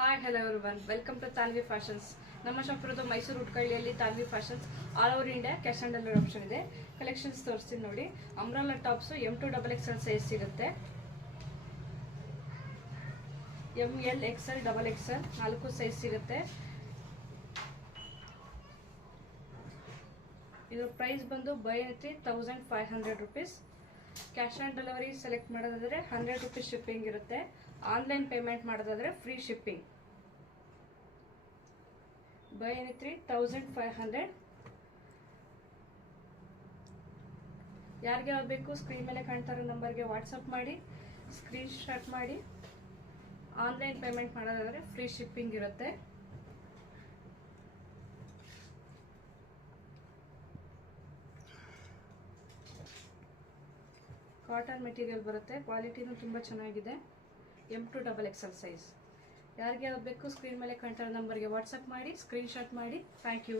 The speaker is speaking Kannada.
Hi hello everyone, welcome to Tanvi fashions. ನಮ್ಮ ಶಾಪ್ ಇರೋದು ಮೈಸೂರು ಉಟ್ಕಳ್ಳಿಯಲ್ಲಿ. Tanvi fashions all over India cash on delivery option ಇದೆ. ಕಲೆಕ್ಷನ್ಸ್ ತೋರಿಸ್ತೀನಿ ನೋಡಿ. ಅಂಬ್ರೆಲಾ ಟಾಪ್ಸು M2XXL ಸೈಜ್ ಸಿಗುತ್ತೆ. ML XL XXL 4 ಸೈಜ್ ಸಿಗುತ್ತೆ. ಇದರ ಪ್ರೈಸ್ ಬಂದು ಬೈ 1500 rupees. Cash on delivery select ಮಾಡೋದಾದರೆ 100 ರುಪೀಸ್ ಶಿಪ್ಪಿಂಗ್ ಇರುತ್ತೆ. ಆನ್ಲೈನ್ ಪೇಮೆಂಟ್ ಮಾಡೋದಾದರೆ ಫ್ರೀ ಶಿಪ್ಪಿಂಗ್. ಬೈ 3500. ಯಾರಿಗೆ ಆಗಬೇಕು ಸ್ಕ್ರೀನ್ ಮೇಲೆ ಕಾಣ್ತಾ ಇರೋ ನಂಬರ್ಗೆ ವಾಟ್ಸಪ್ ಮಾಡಿ, ಸ್ಕ್ರೀನ್ ಶಾಟ್ ಮಾಡಿ. ಆನ್ಲೈನ್ ಪೇಮೆಂಟ್ ಮಾಡೋದಾದರೆ ಫ್ರೀ ಶಿಪ್ಪಿಂಗ್ ಇರುತ್ತೆ. ಕಾಟನ್ ಮೆಟೀರಿಯಲ್ ಬರುತ್ತೆ. ಕ್ವಾಲಿಟಿನೂ ತುಂಬ ಚೆನ್ನಾಗಿದೆ. M2XXL size. ಯಾರಿಗೆ ಆಗಬೇಕು ಸ್ಕ್ರೀನ್ ಮೇಲೆ ಕಾಣ್ತಾ ಇರೋ ನಂಬರ್ಗೆ ವಾಟ್ಸಪ್ ಮಾಡಿ, ಸ್ಕ್ರೀನ್ ಶಾಟ್ ಮಾಡಿ. Thank you.